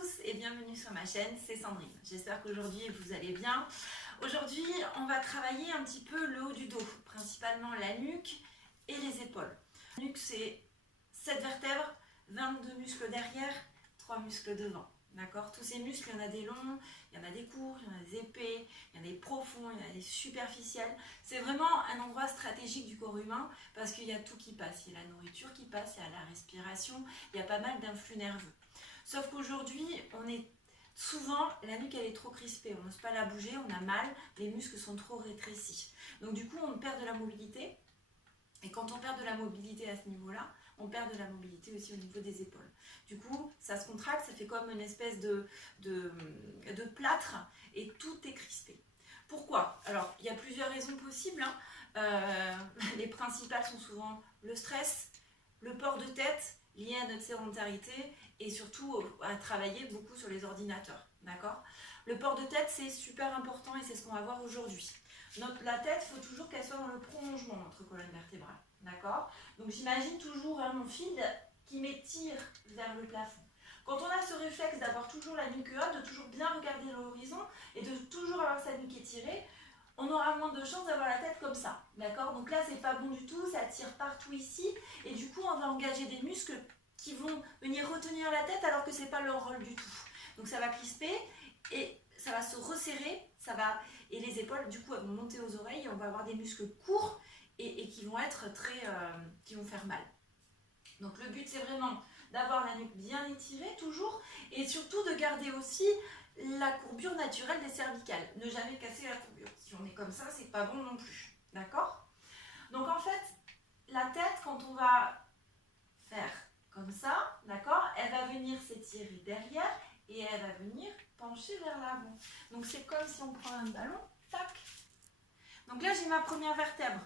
tous et bienvenue sur ma chaîne, c'est Sandrine. J'espère qu'aujourd'hui vous allez bien. Aujourd'hui, on va travailler un petit peu le haut du dos, principalement la nuque et les épaules. La nuque, c'est 7 vertèbres, 22 muscles derrière, 3 muscles devant. D'accord? Tous ces muscles, il y en a des longs, il y en a des courts, il y en a des épais, il y en a des profonds, il y en a des superficiels. C'est vraiment un endroit stratégique du corps humain parce qu'il y a tout qui passe. Il y a la nourriture qui passe, il y a la respiration, il y a pas mal d'influx nerveux. Sauf qu'aujourd'hui, on est souvent, la nuque elle est trop crispée, on n'ose pas la bouger, on a mal, les muscles sont trop rétrécis. Donc du coup, on perd de la mobilité. Et quand on perd de la mobilité à ce niveau-là, on perd de la mobilité aussi au niveau des épaules. Du coup, ça se contracte, ça fait comme une espèce de plâtre et tout est crispé. Pourquoi? Alors, il y a plusieurs raisons possibles. Les principales sont souvent le stress, le port de tête lié à notre sédentarité et surtout à travailler beaucoup sur les ordinateurs. D'accord? Le port de tête, c'est super important et c'est ce qu'on va voir aujourd'hui. La tête, il faut toujours qu'elle soit dans le prolongement de notre colonne vertébrale. D'accord? Donc j'imagine toujours mon fil qui m'étire vers le plafond. Quand on a ce réflexe d'avoir toujours la nuque haute, de toujours bien regarder l'horizon et de toujours avoir sa nuque étirée, on aura moins de chances d'avoir la tête comme ça. D'accord? Donc là, c'est pas bon du tout, ça tire partout ici et du coup, on va engager des muscles qui vont venir retenir la tête alors que c'est pas leur rôle du tout. Donc ça va crisper et ça va se resserrer, et les épaules du coup elles vont monter aux oreilles et on va avoir des muscles courts et qui vont être qui vont faire mal. Donc le but c'est vraiment d'avoir la nuque bien étirée toujours et surtout de garder aussi la courbure naturelle des cervicales. Ne jamais casser la courbure. Si on est comme ça, c'est pas bon non plus. D'accord? Donc en fait, la tête quand on va faire comme ça, d'accord, elle va venir s'étirer derrière et elle va venir pencher vers l'avant. Donc c'est comme si on prend un ballon, tac. Donc là j'ai ma première vertèbre.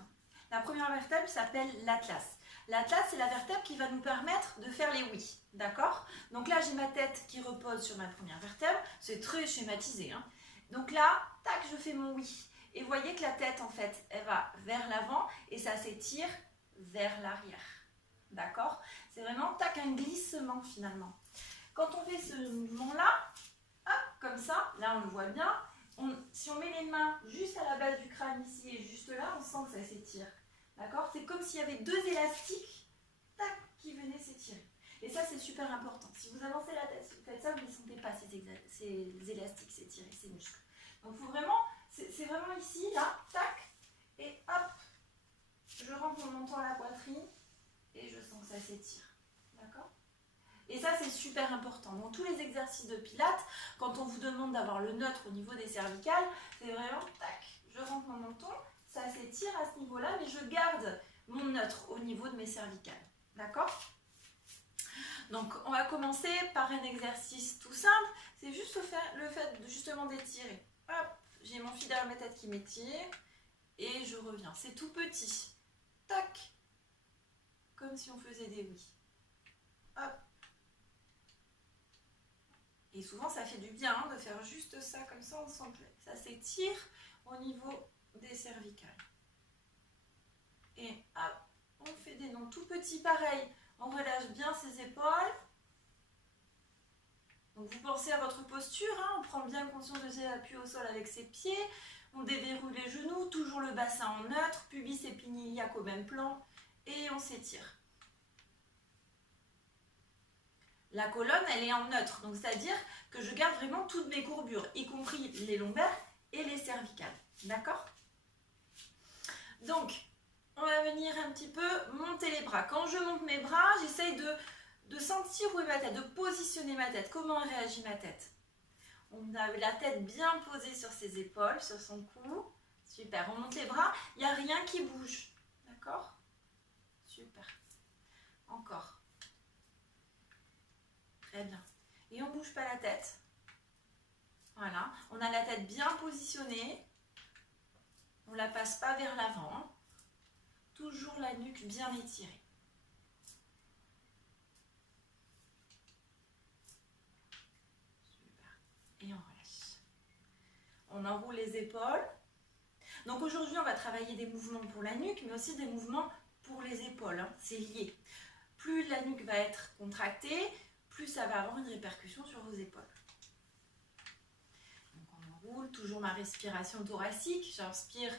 La première vertèbre s'appelle l'atlas. L'atlas c'est la vertèbre qui va nous permettre de faire les oui, d'accord? Donc là j'ai ma tête qui repose sur ma première vertèbre, c'est très schématisé. Donc là, tac, je fais mon oui. Et vous voyez que la tête en fait, elle va vers l'avant et ça s'étire vers l'arrière. D'accord? C'est vraiment tac, un glissement finalement. Quand on fait ce mouvement-là, comme ça, là on le voit bien, si on met les mains juste à la base du crâne ici et juste là, on sent que ça s'étire. D'accord? C'est comme s'il y avait deux élastiques tac, qui venaient s'étirer. Et ça c'est super important. Si vous avancez la tête, si vous faites ça, vous ne sentez pas ces élastiques s'étirer, ces muscles. Donc faut vraiment, c'est vraiment ici, là, tac, et hop, je rentre mon menton à la poitrine et je sens que ça s'étire. D'accord? Et ça, c'est super important. Dans tous les exercices de pilates, quand on vous demande d'avoir le neutre au niveau des cervicales, c'est vraiment, tac, je rentre mon menton, ça s'étire à ce niveau-là, mais je garde mon neutre au niveau de mes cervicales. D'accord? Donc, on va commencer par un exercice tout simple. C'est juste le fait justement d'étirer. Hop, j'ai mon fil derrière ma tête qui m'étire et je reviens. C'est tout petit. Tac, comme si on faisait des oui. Hop. Et souvent, ça fait du bien de faire juste ça, comme ça, on sent que ça s'étire au niveau des cervicales. Et hop, on fait des nons tout petits, pareil. On relâche bien ses épaules. Donc, vous pensez à votre posture, on prend bien conscience de ses appuis au sol avec ses pieds. On déverrouille les genoux, toujours le bassin en neutre, pubis et pini iliaque au même plan. Et on s'étire. La colonne, elle est en neutre, donc c'est-à-dire que je garde vraiment toutes mes courbures, y compris les lombaires et les cervicales. D'accord? Donc, on va venir un petit peu monter les bras. Quand je monte mes bras, j'essaye de sentir où est ma tête, de positionner ma tête. Comment réagit ma tête? On a la tête bien posée sur ses épaules, sur son cou. Super, on monte les bras, il n'y a rien qui bouge. D'accord? Super. Encore. Très bien. Et on ne bouge pas la tête. Voilà. On a la tête bien positionnée. On ne la passe pas vers l'avant. Toujours la nuque bien étirée. Super. Et on relâche. On enroule les épaules. Donc aujourd'hui, on va travailler des mouvements pour la nuque, mais aussi des mouvements pour les épaules. C'est lié. Plus la nuque va être contractée, plus ça va avoir une répercussion sur vos épaules. Donc on enroule, toujours ma respiration thoracique, j'inspire,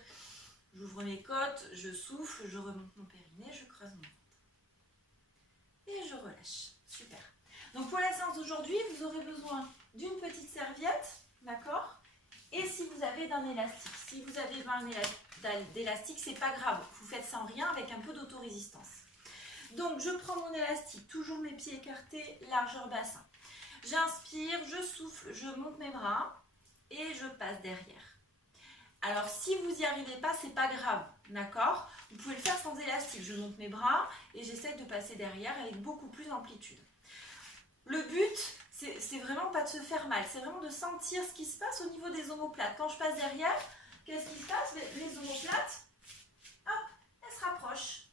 j'ouvre mes côtes, je souffle, je remonte mon périnée, je creuse mon ventre. Et je relâche. Super. Donc pour la séance d'aujourd'hui, vous aurez besoin d'une petite serviette, d'accord? Et si vous avez d'un élastique. Si vous avez d'élastique, c'est pas grave. Vous faites sans rien avec un peu d'autorésistance. Donc je prends mon élastique, toujours mes pieds écartés, largeur bassin. J'inspire, je souffle, je monte mes bras et je passe derrière. Alors si vous n'y arrivez pas, c'est pas grave, d'accord? Vous pouvez le faire sans élastique. Je monte mes bras et j'essaie de passer derrière avec beaucoup plus d'amplitude. Le but, c'est vraiment pas de se faire mal, c'est vraiment de sentir ce qui se passe au niveau des omoplates. Quand je passe derrière, qu'est-ce qui se passe? Les omoplates, hop, elles se rapprochent.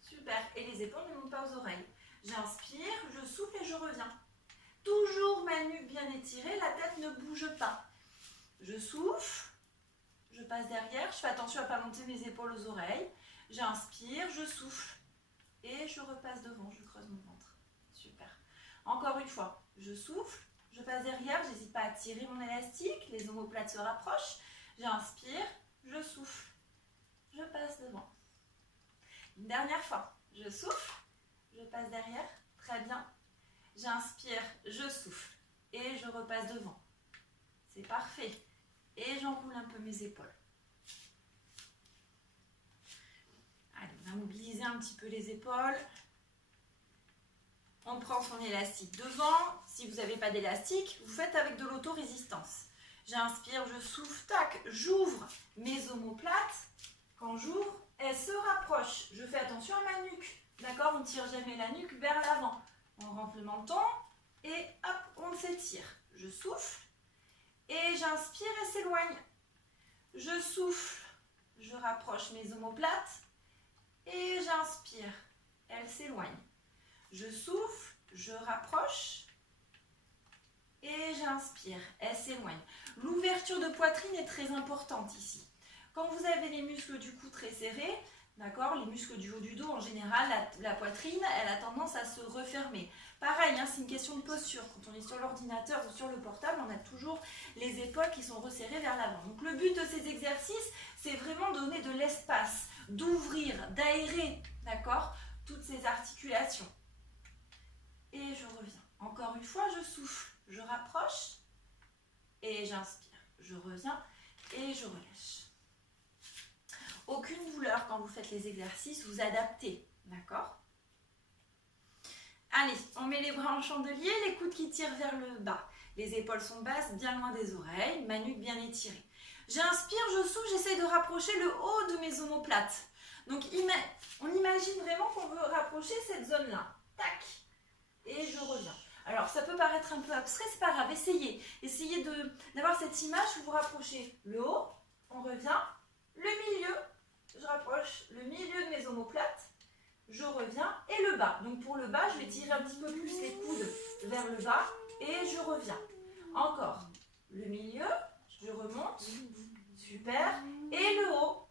Super. Et les épaules ne montent pas aux oreilles. J'inspire, je souffle et je reviens. Toujours ma nuque bien étirée, la tête ne bouge pas. Je souffle, je passe derrière, je fais attention à ne pas monter mes épaules aux oreilles. J'inspire, je souffle et je repasse devant, je creuse mon ventre. Super. Encore une fois, je souffle, je passe derrière, je n'hésite pas à tirer mon élastique, les omoplates se rapprochent. J'inspire, je souffle, je passe devant. Une dernière fois, je souffle, je passe derrière, très bien. J'inspire, je souffle et je repasse devant. C'est parfait. Et j'enroule un peu mes épaules. Allez, on va mobiliser un petit peu les épaules. On prend son élastique devant. Si vous n'avez pas d'élastique, vous faites avec de l'autorésistance. J'inspire, je souffle, tac, j'ouvre mes omoplates. Quand j'ouvre, elles se rapprochent. Je fais attention à ma nuque. D'accord? On ne tire jamais la nuque vers l'avant. On rentre le menton et hop, on s'étire. Je souffle et j'inspire et s'éloigne. Je souffle, je rapproche mes omoplates et j'inspire. Elle s'éloigne. Je souffle, je rapproche et j'inspire. Elle s'éloigne. L'ouverture de poitrine est très importante ici. Quand vous avez les muscles du cou très serrés, d'accord, les muscles du haut du dos en général, la poitrine, elle a tendance à se refermer. Pareil, hein, c'est une question de posture. Quand on est sur l'ordinateur ou sur le portable, on a toujours les épaules qui sont resserrées vers l'avant. Donc le but de ces exercices, c'est vraiment donner de l'espace, d'ouvrir, d'aérer, d'accord, toutes ces articulations. Et je reviens. Encore une fois, je souffle, je rapproche et j'inspire. Je reviens et je relâche. Aucune douleur quand vous faites les exercices, vous adaptez, d'accord? Allez, on met les bras en chandelier, les coudes qui tirent vers le bas. Les épaules sont basses, bien loin des oreilles, ma nuque bien étirée. J'inspire, je souffle, j'essaie de rapprocher le haut de mes omoplates. Donc, on imagine vraiment qu'on veut rapprocher cette zone-là. Tac! Et je reviens. Alors, ça peut paraître un peu abstrait, c'est pas grave, essayez. Essayez d'avoir cette image où vous rapprochez le haut, on revient, le milieu, je rapproche le milieu de mes omoplates, je reviens, et le bas. Donc pour le bas, je vais tirer un petit peu plus les coudes vers le bas, et je reviens. Encore, le milieu, je remonte, super, et le haut,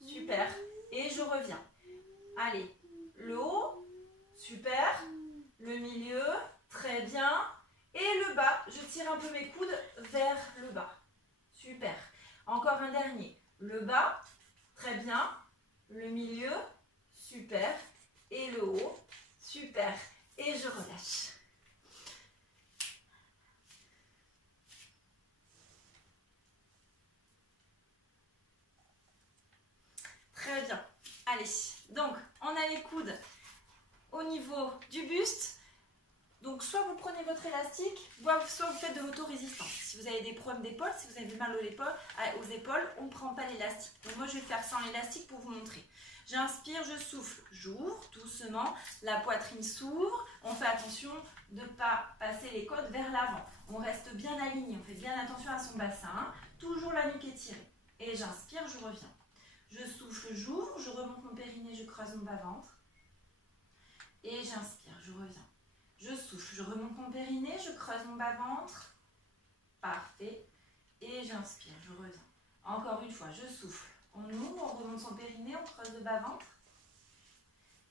super, et je reviens. Allez, le haut, super, le milieu, très bien, et le bas, je tire un peu mes coudes vers le bas, super. Encore un dernier, le bas, très bien, le milieu, super, et le haut, super, et je relâche. Très bien. Allez, donc on a les coudes au niveau du buste. Donc soit vous prenez votre élastique, soit vous faites de l'autorésistance. Si vous avez des problèmes d'épaule, si vous avez mal aux épaules, on ne prend pas l'élastique. Donc moi je vais le faire sans l'élastique pour vous montrer. J'inspire, je souffle, j'ouvre doucement, la poitrine s'ouvre. On fait attention de ne pas passer les côtes vers l'avant. On reste bien aligné, on fait bien attention à son bassin. Toujours la nuque étirée. Et j'inspire, je reviens. Je souffle, j'ouvre, je remonte mon périnée, je creuse mon bas-ventre. Et j'inspire, je reviens. Je souffle, je remonte mon périnée, je creuse mon bas-ventre. Parfait. Et j'inspire, je reviens. Encore une fois, je souffle. On ouvre, on remonte son périnée, on creuse le bas-ventre.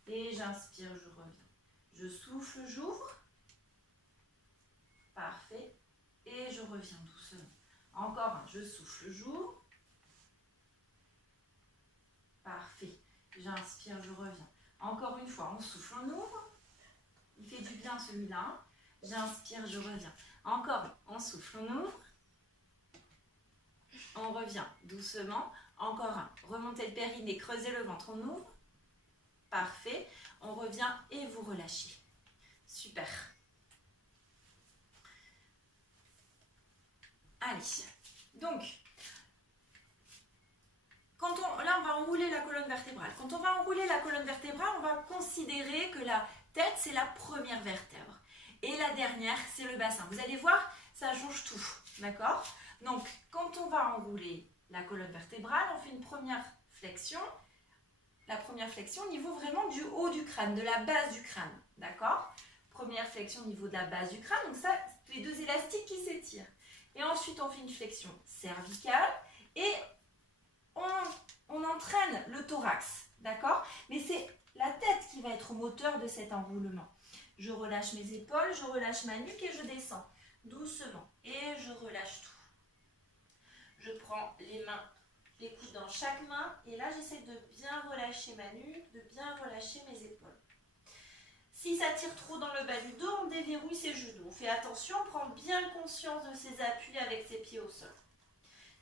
Et j'inspire, je reviens. Je souffle, j'ouvre. et je reviens doucement. Encore un, je souffle, j'ouvre. Parfait. J'inspire, je reviens. Encore une fois, on souffle, on ouvre. Il fait du bien celui-là. J'inspire, je reviens. Encore, on souffle, on ouvre. On revient doucement. Encore un. Remontez le périnée, creusez le ventre, on ouvre. Parfait. On revient et vous relâchez. Super. Allez. Donc, là, on va enrouler la colonne vertébrale. Quand on va enrouler la colonne vertébrale, on va considérer que la tête, c'est la première vertèbre. Et la dernière, c'est le bassin. Vous allez voir, ça change tout. D'accord? Donc, quand on va enrouler la colonne vertébrale, on fait une première flexion. La première flexion au niveau vraiment du haut du crâne, de la base du crâne. D'accord? Première flexion au niveau de la base du crâne. Donc ça, les deux élastiques qui s'étirent. Et ensuite, on fait une flexion cervicale. Et on entraîne le thorax. D'accord? Mais c'est la tête qui va être moteur de cet enroulement. Je relâche mes épaules, je relâche ma nuque et je descends doucement. Et je relâche tout. Je prends les mains, les coudes dans chaque main. Et là, j'essaie de bien relâcher ma nuque, de bien relâcher mes épaules. Si ça tire trop dans le bas du dos, on déverrouille ses genoux. On fait attention, on prend bien conscience de ses appuis avec ses pieds au sol.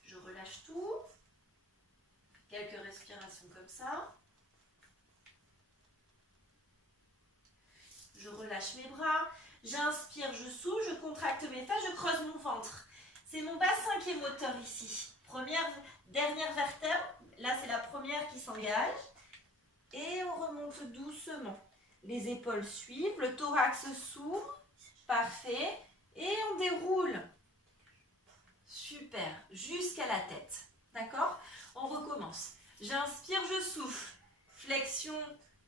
Je relâche tout. Quelques respirations comme ça. Je relâche mes bras. J'inspire, je souffle, je contracte mes fesses, je creuse mon ventre. C'est mon bassin qui est moteur ici. Dernière vertèbre. Là, c'est la première qui s'engage. Et on remonte doucement. Les épaules suivent, le thorax s'ouvre. Parfait. Et on déroule. Super. Jusqu'à la tête. D'accord? On recommence. J'inspire, je souffle. Flexion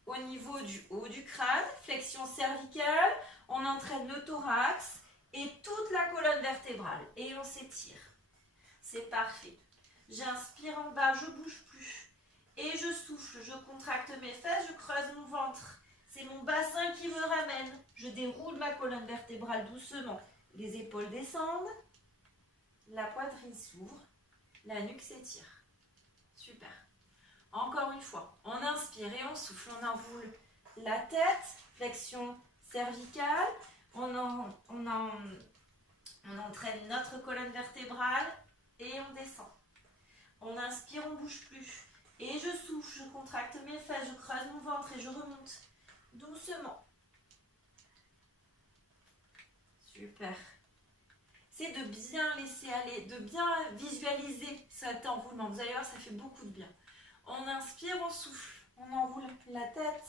au niveau du haut du crâne. Flexion cervicale. On entraîne le thorax et toute la colonne vertébrale. Et on s'étire. C'est parfait. J'inspire en bas, je ne bouge plus. Et je souffle, je contracte mes fesses, je creuse mon ventre. C'est mon bassin qui me ramène. Je déroule ma colonne vertébrale doucement. Les épaules descendent. La poitrine s'ouvre. La nuque s'étire. Super. Encore une fois, on inspire et on souffle. On enroule la tête. Flexion cervicale. On entraîne notre colonne vertébrale. Et on descend. On inspire, on ne bouge plus. Et je souffle, je contracte mes fesses, je creuse mon ventre et je remonte. Doucement. Super. C'est de bien laisser aller, de bien visualiser cet enroulement. Vous allez voir, ça fait beaucoup de bien. On inspire, on souffle. On enroule la tête,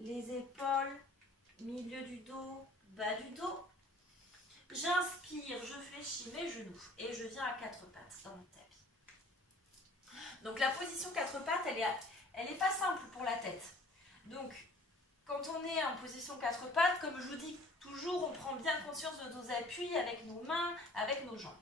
les épaules, milieu du dos, bas du dos. J'inspire, je fléchis mes genoux et je viens à quatre pattes dans mon tapis. Donc la position quatre pattes, elle est pas simple pour la tête. Donc quand on est en position quatre pattes, comme je vous dis toujours, on prend bien conscience de nos appuis avec nos mains, avec nos jambes.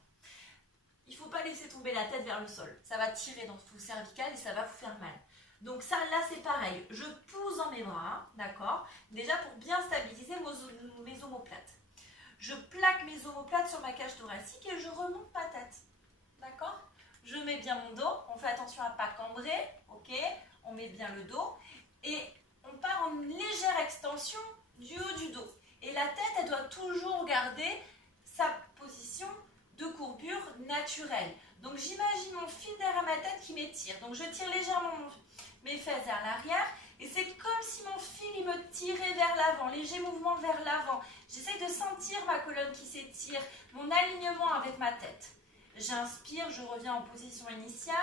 Il ne faut pas laisser tomber la tête vers le sol. Ça va tirer dans vos cervicales et ça va vous faire mal. Donc ça, là, c'est pareil. Je pousse dans mes bras, d'accord? Déjà pour bien stabiliser mes omoplates. Je plaque mes omoplates sur ma cage thoracique et je remonte ma tête. D'accord? Je mets bien mon dos. On fait attention à ne pas cambrer. Ok? On met bien le dos. Et on part en légère extension du haut du dos. Et la tête, elle doit toujours garder sa position de courbure naturelle. Donc j'imagine mon fil derrière ma tête qui m'étire. Donc je tire légèrement mes fesses vers l'arrière. Et c'est comme si mon fil il me tirait vers l'avant, léger mouvement vers l'avant. J'essaie de sentir ma colonne qui s'étire, mon alignement avec ma tête. J'inspire, je reviens en position initiale.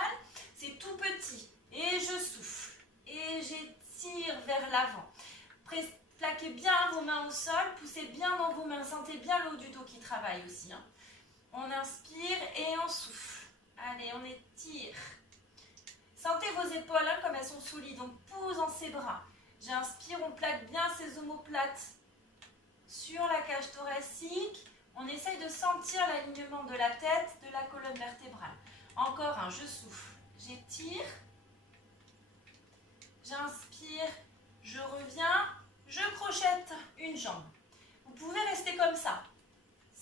C'est tout petit. Et je souffle. Et j'étire vers l'avant. Plaquez bien vos mains au sol, poussez bien dans vos mains. Sentez bien le haut du dos qui travaille aussi. Hein. On inspire et on souffle. Allez, on étire. Sentez vos épaules hein, comme elles sont solides. On pousse dans ses bras. J'inspire, on plaque bien ses omoplates sur la cage thoracique. On essaye de sentir l'alignement de la tête, de la colonne vertébrale. Encore un, je souffle. J'étire. J'inspire. Je reviens. Je crochette une jambe. Vous pouvez rester comme ça.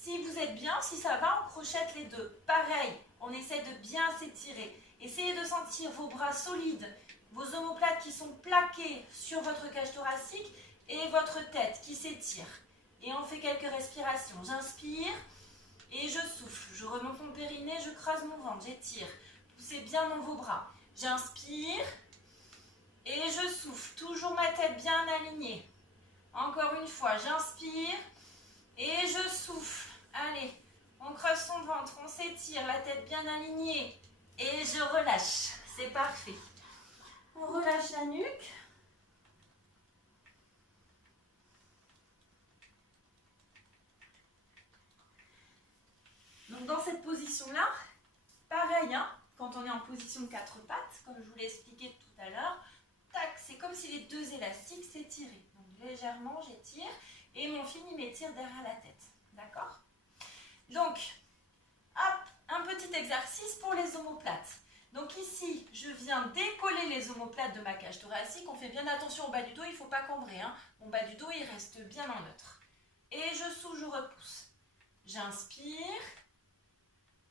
Si vous êtes bien, si ça va, on crochette les deux. Pareil, on essaie de bien s'étirer. Essayez de sentir vos bras solides, vos omoplates qui sont plaqués sur votre cage thoracique et votre tête qui s'étire. Et on fait quelques respirations. J'inspire et je souffle. Je remonte mon périnée, je creuse mon ventre, j'étire. Poussez bien dans vos bras. J'inspire et je souffle. Toujours ma tête bien alignée. Encore une fois, j'inspire et je souffle. Allez, on creuse son ventre, on s'étire, la tête bien alignée. Et je relâche. C'est parfait. On relâche la nuque. Donc dans cette position-là, pareil, hein, quand on est en position de quatre pattes, comme je vous l'ai expliqué tout à l'heure, tac, c'est comme si les deux élastiques s'étiraient. Donc légèrement, j'étire et mon fil il m'étire derrière la tête. D'accord? Donc, hop, un petit exercice pour les omoplates. Donc ici, je viens décoller les omoplates de ma cage thoracique. On fait bien attention au bas du dos, il ne faut pas cambrer. Hein. Mon bas du dos, il reste bien en neutre. Et je souffle, je repousse. J'inspire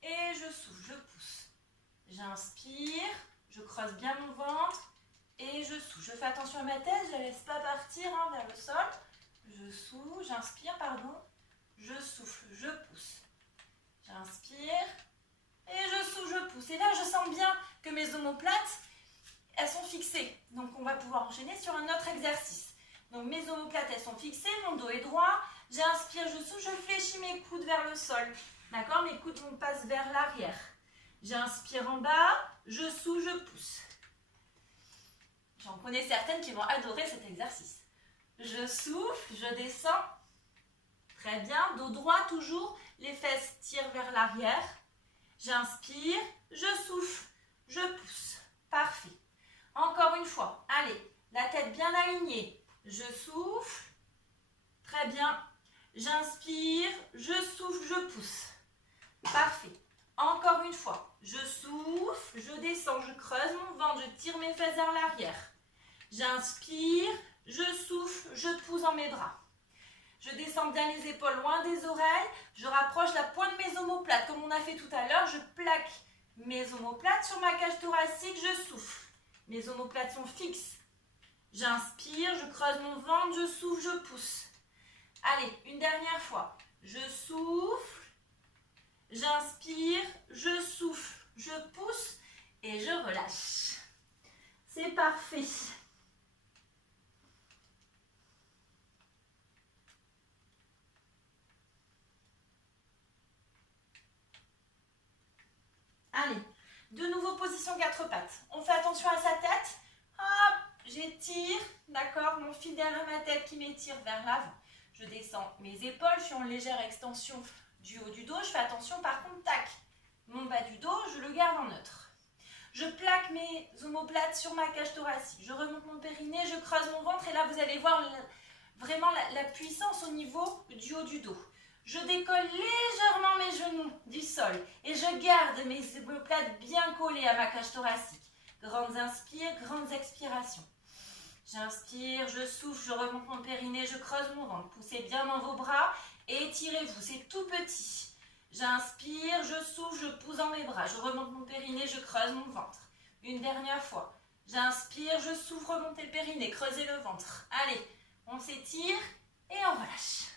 et je souffle, je pousse. J'inspire, je creuse bien mon ventre et je souffle. Je fais attention à ma tête, je ne la laisse pas partir hein, vers le sol. Je souffle, j'inspire, pardon. Je souffle, je pousse. J'inspire et je souffle, je pousse. Et là, je sens bien que mes omoplates, elles sont fixées. Donc, on va pouvoir enchaîner sur un autre exercice. Donc, mes omoplates, elles sont fixées, mon dos est droit. J'inspire, je souffle, je fléchis mes coudes vers le sol. D'accord? Mes coudes vont passer vers l'arrière. J'inspire en bas, je souffle, je pousse. J'en connais certaines qui vont adorer cet exercice. Je souffle, je descends. Très bien, dos droit toujours, les fesses tirent vers l'arrière. J'inspire, je souffle, je pousse. Parfait. Encore une fois, allez, la tête bien alignée. Je souffle. Très bien. J'inspire, je souffle, je pousse. Parfait. Encore une fois, je souffle, je descends, je creuse mon ventre, je tire mes fesses vers l'arrière. J'inspire, je souffle, je pousse dans mes bras. Je descends bien les épaules loin des oreilles. Je rapproche la pointe de mes omoplates. Comme on a fait tout à l'heure, je plaque mes omoplates sur ma cage thoracique. Je souffle. Mes omoplates sont fixes. J'inspire, je creuse mon ventre, je souffle, je pousse. Allez, une dernière fois. Je souffle. J'inspire, je souffle, je pousse et je relâche. C'est parfait. Allez, de nouveau position quatre pattes. On fait attention à sa tête. Hop, j'étire, d'accord, mon fil derrière ma tête qui m'étire vers l'avant. Je descends mes épaules, je suis en légère extension du haut du dos. Je fais attention par contre, tac, mon bas du dos, je le garde en neutre. Je plaque mes omoplates sur ma cage thoracique. Je remonte mon périnée, je creuse mon ventre et là vous allez voir vraiment la puissance au niveau du haut du dos. Je décolle légèrement mes genoux du sol et je garde mes omoplates bien collées à ma cage thoracique. Grandes inspires, grandes expirations. J'inspire, je souffle, je remonte mon périnée, je creuse mon ventre. Poussez bien dans vos bras et étirez-vous, c'est tout petit. J'inspire, je souffle, je pousse dans mes bras. Je remonte mon périnée, je creuse mon ventre. Une dernière fois. J'inspire, je souffle, remontez le périnée, creusez le ventre. Allez, on s'étire et on relâche.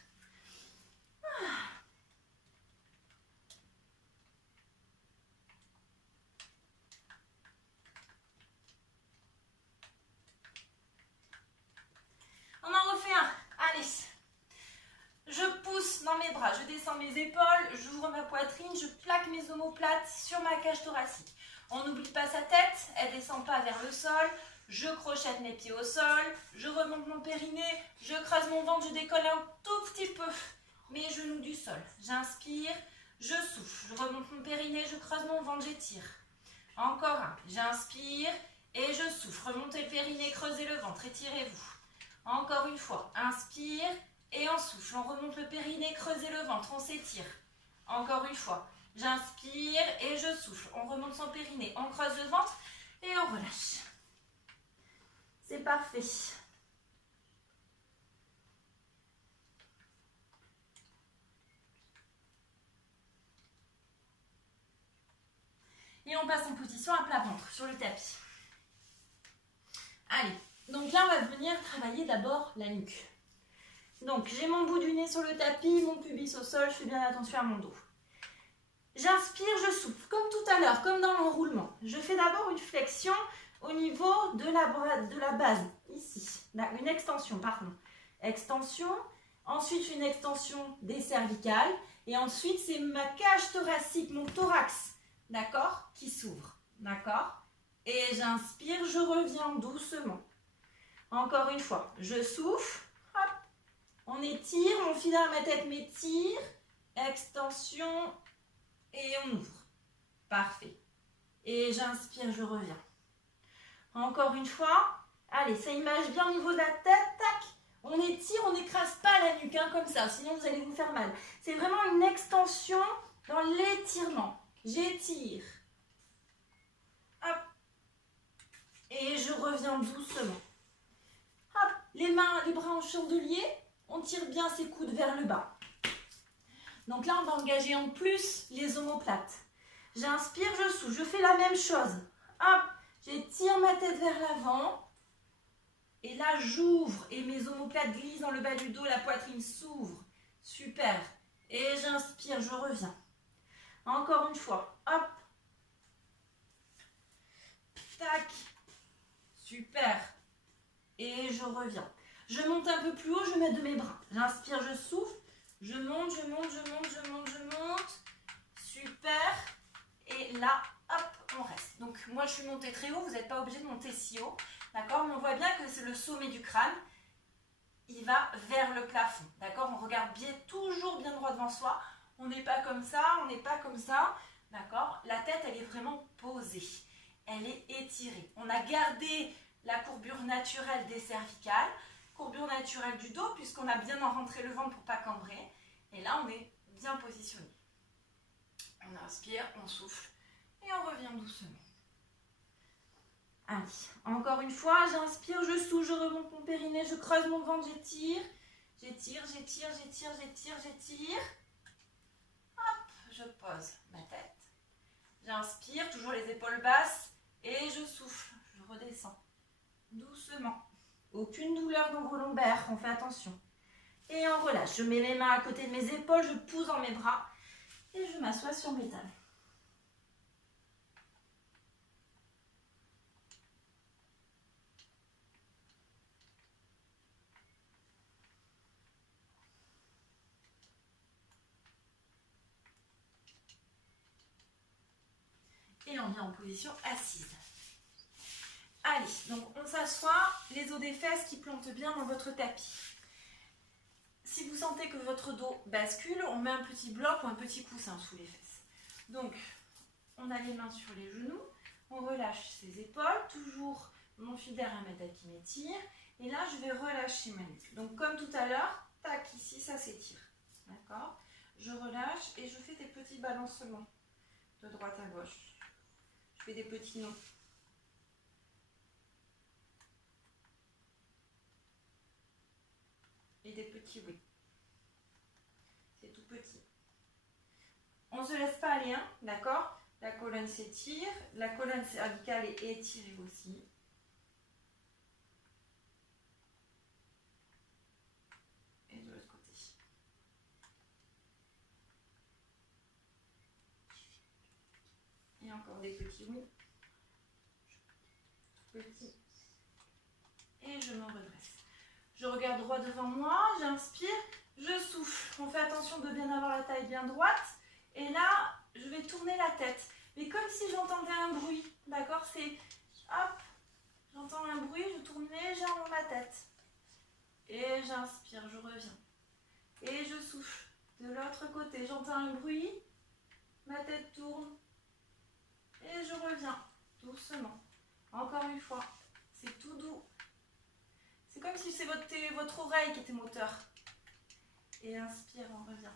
On en refait un. Allez. Je pousse dans mes bras, je descends mes épaules, j'ouvre ma poitrine, je plaque mes omoplates sur ma cage thoracique. On n'oublie pas sa tête, elle ne descend pas vers le sol. Je crochette mes pieds au sol, je remonte mon périnée, je creuse mon ventre, je décolle un tout petit peu mes genoux du sol. J'inspire, je souffle, je remonte mon périnée, je creuse mon ventre, j'étire. Encore un, j'inspire et je souffle. Remontez le périnée, creusez le ventre, étirez-vous. Encore une fois, inspire et on souffle. On remonte le périnée, creusez le ventre, on s'étire. Encore une fois, j'inspire et je souffle. On remonte son périnée, on creuse le ventre et on relâche. C'est parfait. Et on passe en position à plat ventre sur le tapis. Allez, donc là on va venir travailler d'abord la nuque. Donc j'ai mon bout du nez sur le tapis, mon pubis au sol, je fais bien attention à mon dos. J'inspire, je souffle, comme tout à l'heure, comme dans l'enroulement. Je fais d'abord une flexion au niveau de la base, ici, là, une extension, pardon. Extension, ensuite une extension des cervicales, et ensuite c'est ma cage thoracique, mon thorax, d'accord, qui s'ouvre, d'accord. Et j'inspire, je reviens doucement. Encore une fois, je souffle, hop, on étire, mon filet à ma tête m'étire, extension, et on ouvre. Parfait. Et j'inspire, je reviens. Encore une fois. Allez, ça image bien au niveau de la tête. Tac. On étire, on n'écrase pas la nuque, hein, comme ça. Sinon, vous allez vous faire mal. C'est vraiment une extension dans l'étirement. J'étire. Hop. Et je reviens doucement. Hop. Les mains, les bras en chandelier. On tire bien ses coudes vers le bas. Donc là, on va engager en plus les omoplates. J'inspire, je souffle. Je fais la même chose. Hop. J'étire ma tête vers l'avant. Et là, j'ouvre. Et mes omoplates glissent dans le bas du dos. La poitrine s'ouvre. Super. Et j'inspire, je reviens. Encore une fois. Hop. Tac. Super. Et je reviens. Je monte un peu plus haut, je mets de mes bras. J'inspire, je souffle. Je monte, je monte, je monte, je monte, je monte. Super. Et là, hop, on reste. Donc, moi, je suis montée très haut. Vous n'êtes pas obligé de monter si haut. D'accord? Mais on voit bien que c'est le sommet du crâne. Il va vers le plafond. D'accord? On regarde bien, toujours bien droit devant soi. On n'est pas comme ça, on n'est pas comme ça. D'accord? La tête, elle est vraiment posée. Elle est étirée. On a gardé la courbure naturelle des cervicales. Courbure naturelle du dos, puisqu'on a bien rentré le ventre pour ne pas cambrer. Et là, on est bien positionné. On inspire, on souffle et on revient doucement. Allez, encore une fois, j'inspire, je souffle, je remonte mon périnée, je creuse mon ventre, j'étire. J'étire, j'étire, j'étire, j'étire, j'étire. Hop, je pose ma tête. J'inspire, toujours les épaules basses et je souffle. Je redescends doucement. Aucune douleur dans vos lombaires, on fait attention. Et on relâche. Je mets mes mains à côté de mes épaules, je pousse dans mes bras et je m'assois sur mes talons. Et on vient en position assise. Allez, donc on s'assoit, les os des fesses qui plantent bien dans votre tapis. Si vous sentez que votre dos bascule, on met un petit bloc ou un petit coussin sous les fesses. Donc, on a les mains sur les genoux, on relâche ses épaules, toujours mon fil d'air à ma tête qui m'étire. Et là, je vais relâcher ma nuque. Donc, comme tout à l'heure, tac, ici, ça s'étire. D'accord? Je relâche et je fais des petits balancements de droite à gauche. Je fais des petits nœuds. Et des petits oui. C'est tout petit. On ne se laisse pas aller, hein, d'accord? La colonne s'étire, la colonne cervicale est étirée aussi. Et de l'autre côté. Et encore des petits oui. Tout petit. Et je me redresse. Je regarde droit devant moi, j'inspire, je souffle. On fait attention de bien avoir la taille bien droite. Et là, je vais tourner la tête. Mais comme si j'entendais un bruit, d'accord? C'est hop, j'entends un bruit, je tourne légèrement ma tête. Et j'inspire, je reviens. Et je souffle. De l'autre côté, j'entends un bruit, ma tête tourne. Et je reviens, doucement. Encore une fois, c'est tout doux. C'est comme si c'est votre oreille qui était moteur. Et inspire, on revient.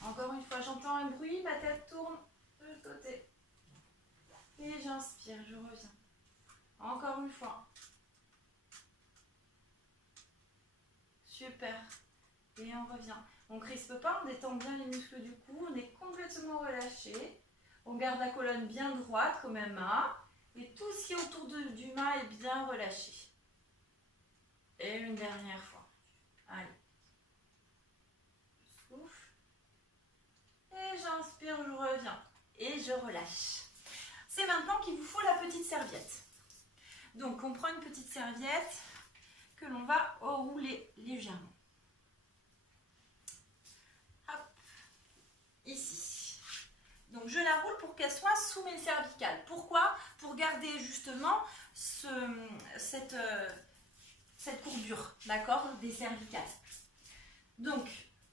Encore une fois, j'entends un bruit, ma tête tourne de l'autre côté. Et j'inspire, je reviens. Encore une fois. Super. Et on revient. On ne crispe pas, on détend bien les muscles du cou, on est complètement relâché. On garde la colonne bien droite comme un mât. Et tout ce qui est autour du mât est bien relâché. Et une dernière fois. Allez. Je souffle. Et j'inspire, je reviens. Et je relâche. C'est maintenant qu'il vous faut la petite serviette. Donc on prend une petite serviette que l'on va enrouler légèrement. Hop. Ici. Donc je la roule pour qu'elle soit sous mes cervicales. Pourquoi? Pour garder justement cette courbure, d'accord, des cervicales. Donc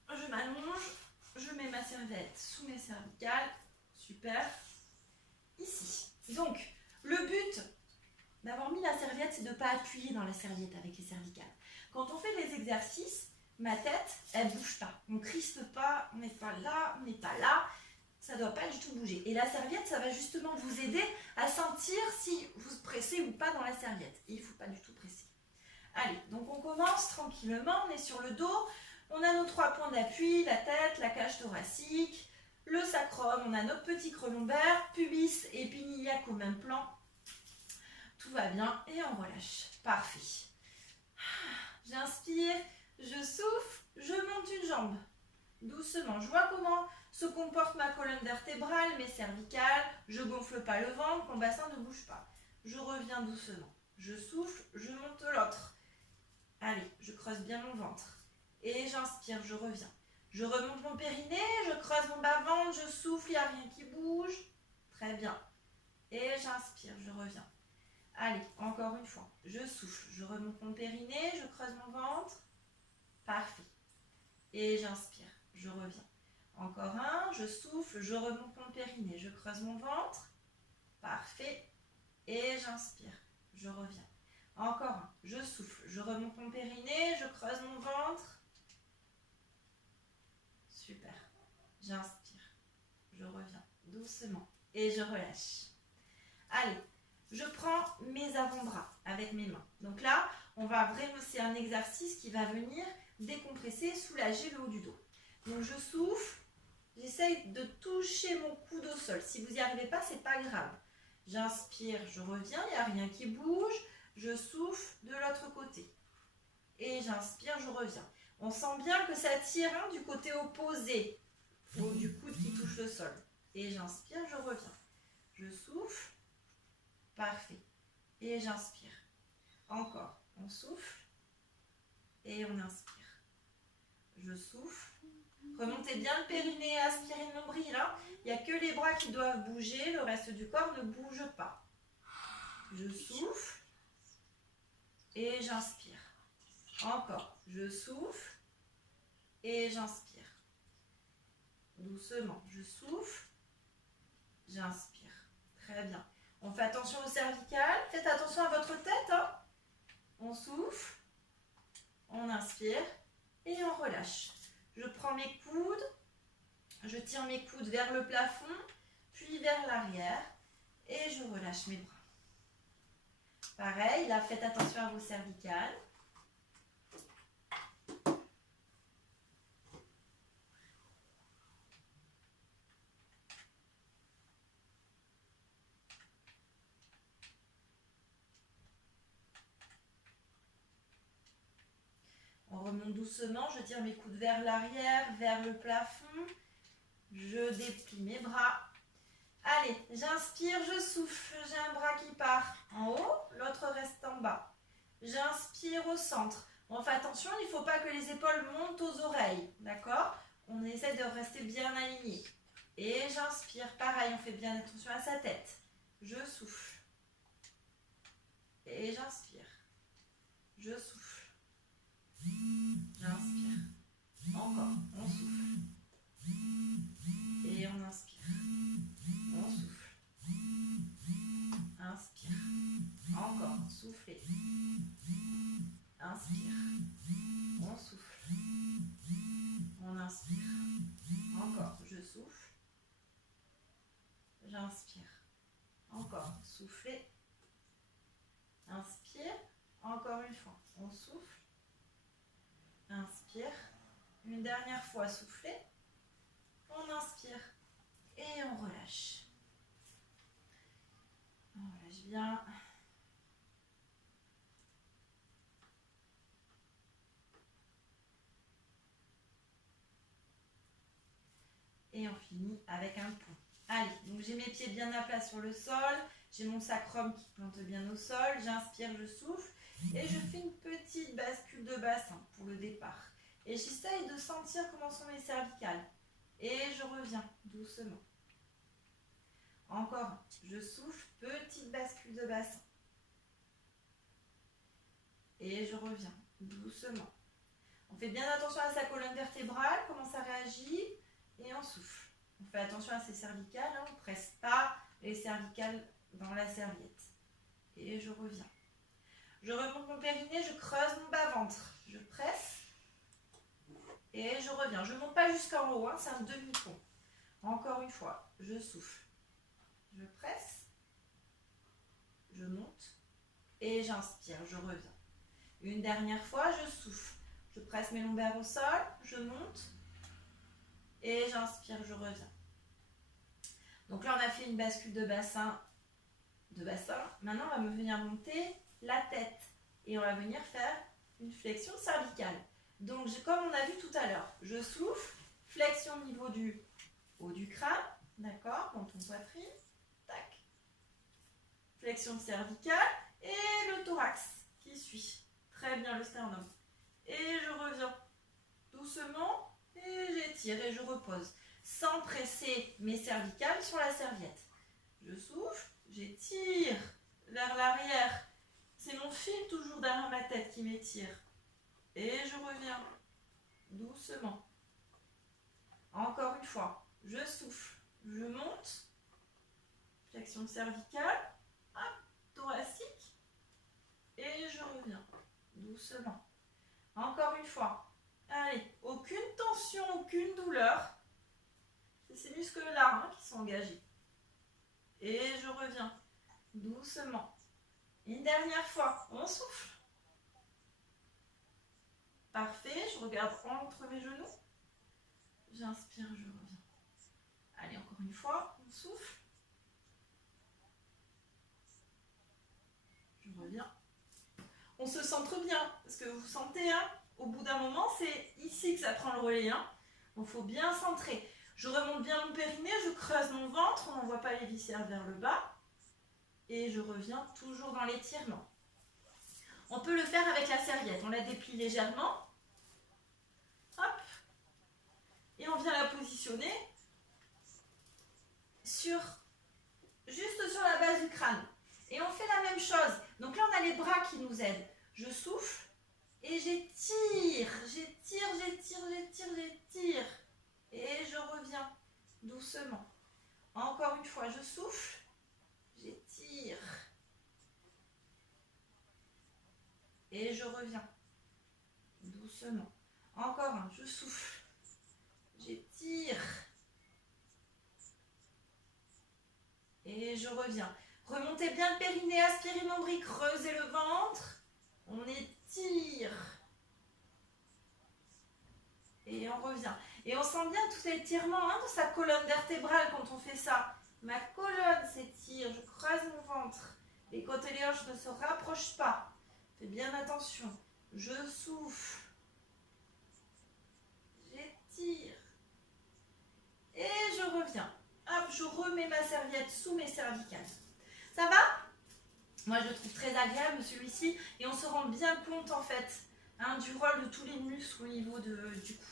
je m'allonge, je mets ma serviette sous mes cervicales. Super. Ici. Donc le but d'avoir mis la serviette, c'est de ne pas appuyer dans la serviette avec les cervicales. Quand on fait les exercices, ma tête, elle ne bouge pas. On ne crispe pas, on n'est pas là, on n'est pas là. Ça ne doit pas du tout bouger. Et la serviette, ça va justement vous aider à sentir si vous pressez ou pas dans la serviette. Et il ne faut pas du tout presser. Allez, donc on commence tranquillement, on est sur le dos. On a nos 3 points d'appui, la tête, la cage thoracique, le sacrum, on a notre petit creux lombaire, pubis et épinillac au même plan. Tout va bien et on relâche. Parfait. J'inspire, je souffle, je monte une jambe. Doucement, je vois comment se comporte ma colonne vertébrale, mes cervicales. Je gonfle pas le ventre, mon bassin ne bouge pas. Je reviens doucement. Je souffle, je monte l'autre. Allez, je creuse bien mon ventre. Et j'inspire, je reviens. Je remonte mon périnée, je creuse mon bas-ventre, je souffle, il n'y a rien qui bouge. Très bien. Et j'inspire, je reviens. Allez, encore une fois. Je souffle, je remonte mon périnée, je creuse mon ventre. Parfait. Et j'inspire, je reviens. Encore un, je souffle, je remonte mon périnée, je creuse mon ventre. Parfait. Et j'inspire, je reviens. Encore un, je souffle, je remonte mon périnée, je creuse mon ventre. Super. J'inspire, je reviens doucement et je relâche. Allez, je prends mes avant-bras avec mes mains. Donc là, on va vraiment, c'est un exercice qui va venir décompresser, soulager le haut du dos. Donc je souffle, j'essaye de toucher mon coude au sol. Si vous n'y arrivez pas, c'est pas grave. J'inspire, je reviens, il n'y a rien qui bouge. Je souffle de l'autre côté. Et j'inspire, je reviens. On sent bien que ça tire du côté opposé du coude qui touche le sol. Et j'inspire, je reviens. Je souffle. Parfait. Et j'inspire. Encore. On souffle. Et on inspire. Je souffle. Remontez bien le périnée, aspirez le nombril. Il n'y a que les bras qui doivent bouger. Le reste du corps ne bouge pas. Je souffle. Et j'inspire. Encore. Je souffle. Et j'inspire. Doucement. Je souffle. J'inspire. Très bien. On fait attention aux cervicales. Faites attention à votre tête. On souffle. On inspire. Et on relâche. Je prends mes coudes. Je tire mes coudes vers le plafond. Puis vers l'arrière. Et je relâche mes bras. Pareil, là, faites attention à vos cervicales. On remonte doucement, je tire mes coudes vers l'arrière, vers le plafond. Je déplie mes bras. Allez, j'inspire, je souffle. J'ai un bras qui part en haut, l'autre reste en bas. J'inspire au centre. On fait attention, il ne faut pas que les épaules montent aux oreilles. D'accord? On essaie de rester bien aligné. Et j'inspire. Pareil, on fait bien attention à sa tête. Je souffle. Et j'inspire. Je souffle. J'inspire. Encore, on souffle. Et on inspire. On souffle. Inspire. Encore, soufflez. Inspire. On souffle. On inspire. Encore, je souffle. J'inspire. Encore, soufflez. Inspire. Encore une fois, on souffle. Inspire. Une dernière fois, soufflez. On inspire. Et on relâche. et on finit avec un pont. Allez, donc j'ai mes pieds bien à plat sur le sol, j'ai mon sacrum qui plante bien au sol, j'inspire, je souffle et je fais une petite bascule de bassin pour le départ. Et j'essaye de sentir comment sont mes cervicales. Et je reviens doucement. Encore, je souffle, petite bascule de bassin. Et je reviens doucement. On fait bien attention à sa colonne vertébrale, comment ça réagit, et on souffle. On fait attention à ses cervicales, hein, on ne presse pas les cervicales dans la serviette. Et je reviens. Je remonte mon périnée, je creuse mon bas-ventre. Je presse. Et je reviens. Je ne monte pas jusqu'en haut, hein, c'est un demi-pont. Encore une fois, je souffle. Je presse. Je monte. Et j'inspire, je reviens. Une dernière fois, je souffle. Je presse mes lombaires au sol, je monte. Et j'inspire, je reviens. Donc là, on a fait une bascule de bassin. Maintenant, on va venir monter la tête. Et on va venir faire une flexion cervicale. Donc, comme on a vu tout à l'heure, je souffle, flexion au niveau du haut du crâne, d'accord, dans ton poitrine, tac. Flexion cervicale et le thorax qui suit. Très bien, le sternum. Et je reviens doucement et j'étire et je repose. Sans presser mes cervicales sur la serviette. Je souffle, j'étire vers l'arrière. C'est mon fil toujours derrière ma tête qui m'étire. Et je reviens doucement. Encore une fois, je souffle, je monte. Flexion cervicale, hop, thoracique. Et je reviens doucement. Encore une fois. Allez, aucune tension, aucune douleur. C'est ces muscles-là qui sont engagés. Et je reviens doucement. Une dernière fois, on souffle. Parfait, je regarde entre mes genoux. J'inspire, je reviens. Allez, encore une fois, on souffle. Je reviens. On se centre bien, parce que vous sentez, au bout d'un moment, c'est ici que ça prend le relais. Donc, il faut bien centrer. Je remonte bien mon périnée, je creuse mon ventre, on n'envoie pas les viscères vers le bas. Et je reviens toujours dans l'étirement. On peut le faire avec la serviette. On la déplie légèrement. Hop. Et on vient la positionner juste sur la base du crâne. Et on fait la même chose. Donc là, on a les bras qui nous aident. Je souffle et j'étire. J'étire, j'étire, j'étire, j'étire. Et je reviens doucement. Encore une fois, je souffle. J'étire. Et je reviens doucement. Encore un, je souffle. J'étire. Et je reviens. Remontez bien le périnée, aspirez le nombril, creusez le ventre. On étire. Et on revient. Et on sent bien tout l'étirement de sa colonne vertébrale quand on fait ça. Ma colonne s'étire, je creuse mon ventre. Les côtes et les hanches ne se rapprochent pas. Faites bien attention. Je souffle. J'étire. Et je reviens. Hop, je remets ma serviette sous mes cervicales. Ça va? Moi, je le trouve très agréable celui-ci. Et on se rend bien compte en fait du rôle de tous les muscles au niveau du cou.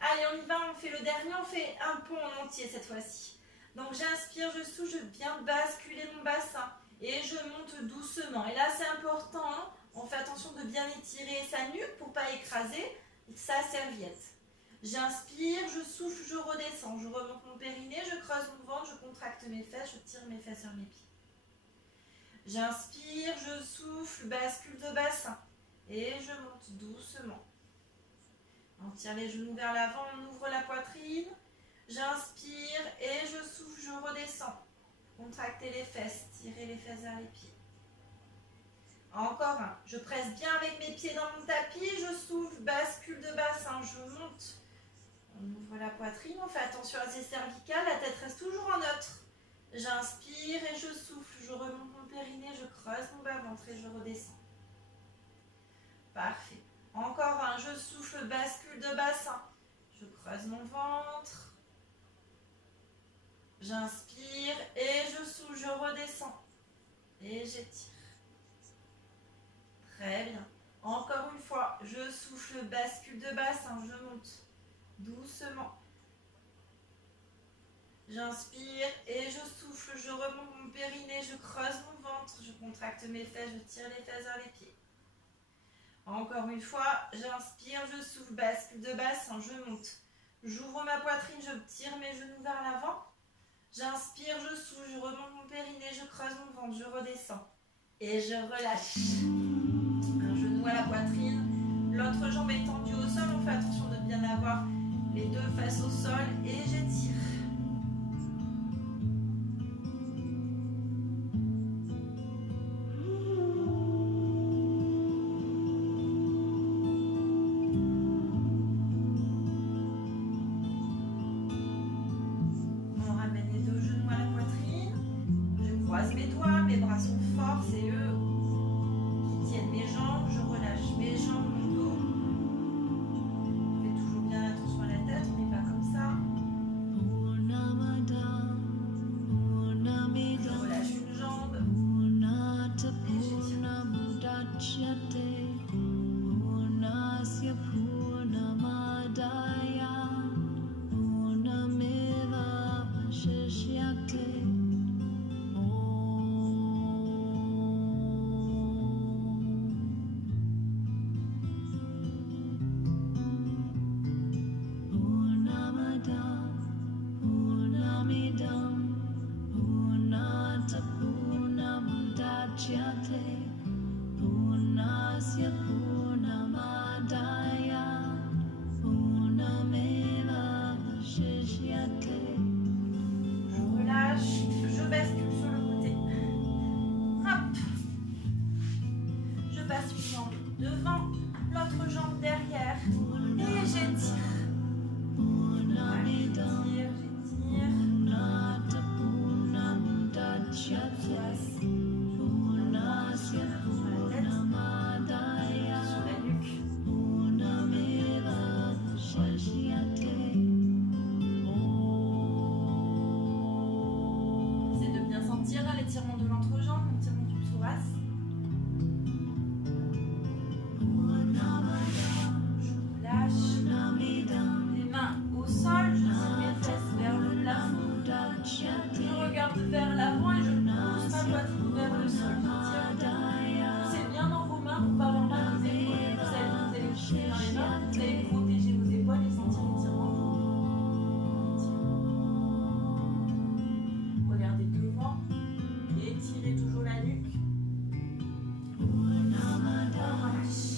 Allez, on y va, on fait le dernier. On fait un pont en entier cette fois-ci. Donc j'inspire, je souffle, je viens basculer mon bassin. Et je monte doucement. Et là, c'est important. On fait attention de bien étirer sa nuque pour ne pas écraser sa serviette. J'inspire, je souffle, je redescends. Je remonte mon périnée, je creuse mon ventre, je contracte mes fesses, je tire mes fesses sur mes pieds. J'inspire, je souffle, bascule de bassin. Et je monte doucement. On tire les genoux vers l'avant, on ouvre la poitrine. J'inspire et je souffle, je redescends. Contractez les fesses, tirez les fesses vers les pieds. Encore un. Je presse bien avec mes pieds dans mon tapis, je souffle, bascule de bassin, je monte. On ouvre la poitrine, on fait attention à ses cervicales, la tête reste toujours en neutre. J'inspire et je souffle, je remonte mon périnée, je creuse mon bas-ventre et je redescends. Parfait. Encore un, je souffle, bascule de bassin. Je creuse mon ventre. J'inspire et je souffle, je redescends. Et j'étire. Très bien. Encore une fois, je souffle, bascule de bassin, je monte. Doucement. J'inspire et je souffle, je remonte mon périnée, je creuse mon ventre, je contracte mes fesses, je tire les fesses vers les pieds. Encore une fois, j'inspire, je souffle, bascule de bassin, je monte. J'ouvre ma poitrine, je tire mes genoux vers l'avant. J'inspire, je souffle, je remonte mon périnée, je creuse mon ventre, je redescends. Et je relâche. Un genou à la poitrine, l'autre jambe est tendue au sol. On fait attention de bien avoir les deux faces au sol et j'étire. Mes doigts, mes bras sont forts, c'est eux qui tiennent mes jambes, je relâche mes jambes, mon dos. Faites toujours bien attention à la tête, on n'est pas comme ça. Je relâche une jambe et j'étire. Je bascule sur le côté. Hop. Je passe une jambe devant, l'autre jambe derrière. Et j'étire. L'étirement de l'entrejambe, l'étirement du psoas. Je lâche. Les mains au sol, je tire mes fesses vers le plafond. Je regarde vers l'avant et je pousse ma poitrine vers le sol. Poussez bien dans vos mains pour ne pas avoir mal aux épaules. Vous allez toucher dans les mains, vous allez protéger vos épaules et sentir l'étirement. Regardez devant. Étirez toujours la nuque. Relâche.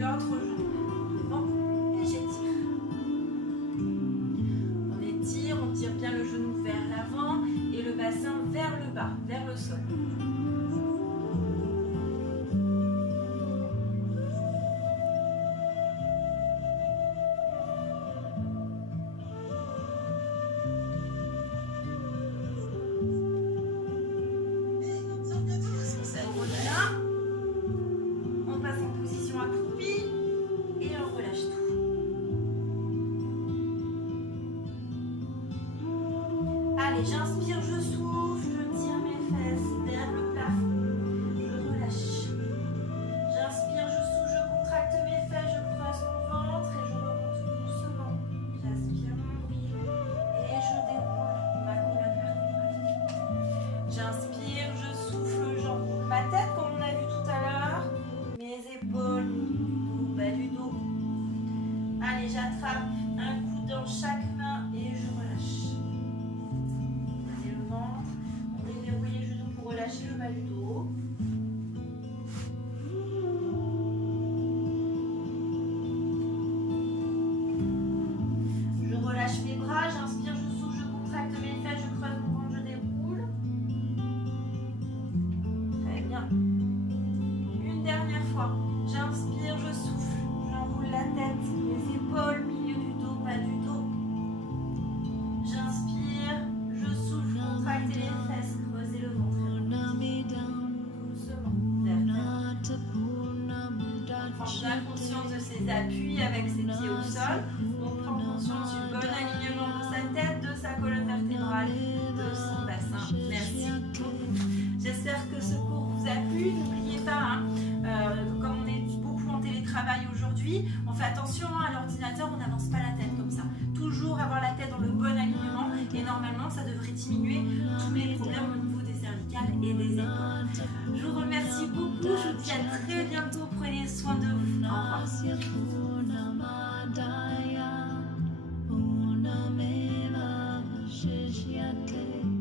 L'autre jambe devant et j'étire. On tire bien le genou vers l'avant et le bassin vers le bas, vers le sol. Allez, j'inspire, je souffle, je tire mes fesses vers le plafond, je relâche. J'inspire, je souffle, je contracte mes fesses, je creuse mon ventre et je remonte doucement. J'aspire mon nombril et je déroule ma colonne vertébrale. J'inspire, je souffle, j'enroule ma tête comme on a vu tout à l'heure, mes épaules, le bas du dos. Allez, j'attrape un coup dans chaque main et je relâche. Le ventre. attention, à l'ordinateur, on n'avance pas la tête comme ça. Toujours avoir la tête dans le bon alignement et normalement, ça devrait diminuer tous les problèmes au niveau des cervicales et des épaules. Je vous remercie beaucoup, je vous dis à très bientôt, prenez soin de vous. Au revoir.